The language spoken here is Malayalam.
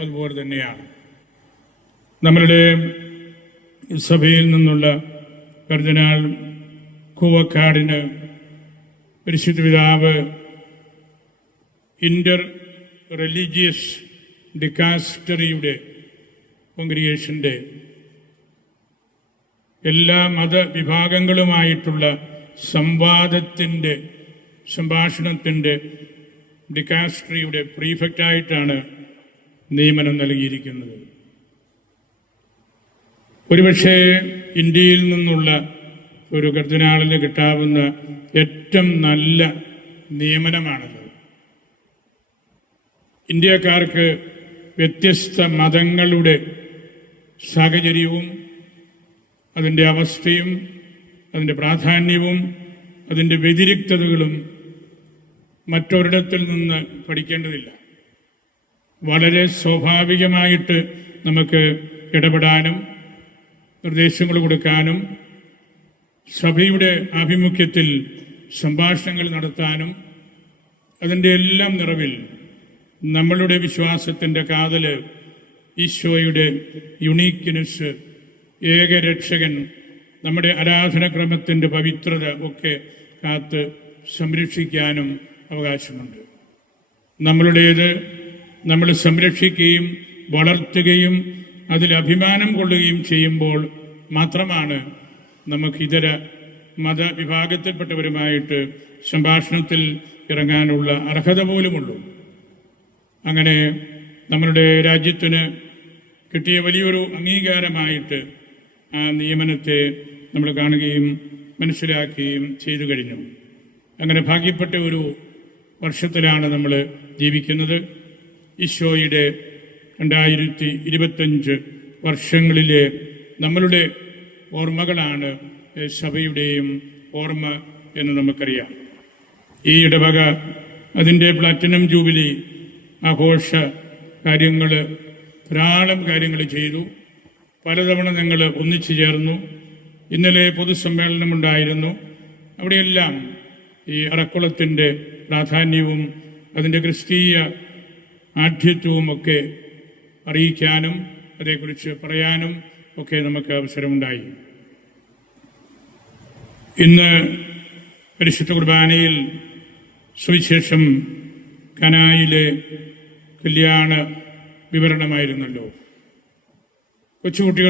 അതുപോലെ തന്നെയാണ്. നമ്മളുടെ സഭയിൽ നിന്നുള്ള കർദിനാൾ കൂവക്കാടിന് പരിശുദ്ധ പിതാവ് ഇന്റർ റിലീജിയസ് ഡിക്കാസ്റ്ററിയുടെ കോൺഗ്രിയേഷന്റെ എല്ലാ മതവിഭാഗങ്ങളുമായിട്ടുള്ള സംവാദത്തിന്റെ സംഭാഷണത്തിന്റെ ഡിക്കാസ്ട്രിയുടെ പ്രീഫക്റ്റായിട്ടാണ് നിയമനം നൽകിയിരിക്കുന്നത്. ഒരുപക്ഷെ ഇന്ത്യയിൽ നിന്നുള്ള ഒരു കർദിനാളിന് കിട്ടാവുന്ന ഏറ്റവും നല്ല നിയമനമാണത്. ഇന്ത്യക്കാർക്ക് വ്യത്യസ്ത മതങ്ങളുടെ സാഹചര്യവും അതിന്റെ അവസ്ഥയും അതിന്റെ പ്രാധാന്യവും അതിന്റെ വ്യതിരിക്തതകളും മറ്റൊരിടത്തിൽ നിന്ന് പഠിക്കേണ്ടതില്ല. വളരെ സ്വാഭാവികമായിട്ട് നമുക്ക് ഇടപെടാനും നിർദ്ദേശങ്ങൾ കൊടുക്കാനും സഭയുടെ ആഭിമുഖ്യത്തിൽ സംഭാഷണങ്ങൾ നടത്താനും അതിന്റെ എല്ലാം നിറവിൽ നമ്മളുടെ വിശ്വാസത്തിന്റെ കാതൽ ഈശോയുടെ യുണീക്ക്നെസ് ഏകരക്ഷകൻ നമ്മുടെ ആരാധനക്രമത്തിന്റെ പവിത്രത ഒക്കെ കാത്ത് സംരക്ഷിക്കാനും അവകാശമുണ്ട്. നമ്മളുടേത് നമ്മൾ സംരക്ഷിക്കുകയും വളർത്തുകയും അതിൽ അഭിമാനം കൊള്ളുകയും ചെയ്യുമ്പോൾ മാത്രമാണ് നമുക്ക് ഇതര മതവിഭാഗത്തിൽപ്പെട്ടവരുമായിട്ട് സംഭാഷണത്തിൽ ഇറങ്ങാനുള്ള അർഹത പോലുമുള്ളൂ. അങ്ങനെ നമ്മളുടെ രാജ്യത്തിന് കിട്ടിയ വലിയൊരു അംഗീകാരമായിട്ട് ആ നിയമനത്തെ നമ്മൾ കാണുകയും മനസ്സിലാക്കുകയും ചെയ്തു കഴിഞ്ഞു. അങ്ങനെ ഭാഗ്യപ്പെട്ട ഒരു വർഷത്തിലാണ് നമ്മൾ ജീവിക്കുന്നത്. ഈശോയുടെ രണ്ടായിരത്തി ഇരുപത്തഞ്ച് വർഷങ്ങളിലെ നമ്മളുടെ ഓർമ്മകളാണ് സഭയുടെയും ഓർമ്മ എന്ന് നമുക്കറിയാം. ഈ ഇടവക അതിന്റെ പ്ലാറ്റിനം ജൂബിലി ആഘോഷ കാര്യങ്ങൾ ധാരാളം കാര്യങ്ങൾ ചെയ്തു. പലതവണ ഞങ്ങൾ ഒന്നിച്ചു ചേർന്നു. ഇന്നലെ പൊതുസമ്മേളനമുണ്ടായിരുന്നു. അവിടെയെല്ലാം ഈ അറക്കുളത്തിന്റെ പ്രാധാന്യവും അതിന്റെ ക്രിസ്തീയ ആഠ്യത്വവും ഒക്കെ അറിയിക്കാനും അതേക്കുറിച്ച് പറയാനും ഒക്കെ നമുക്ക് അവസരമുണ്ടായി. ഇന്ന് പരിശുദ്ധ കുർബാനയിൽ സുവിശേഷം കനായിലെ കല്യാണ വിവരണമായിരുന്നല്ലോ. കൊച്ചുകുട്ടികൾ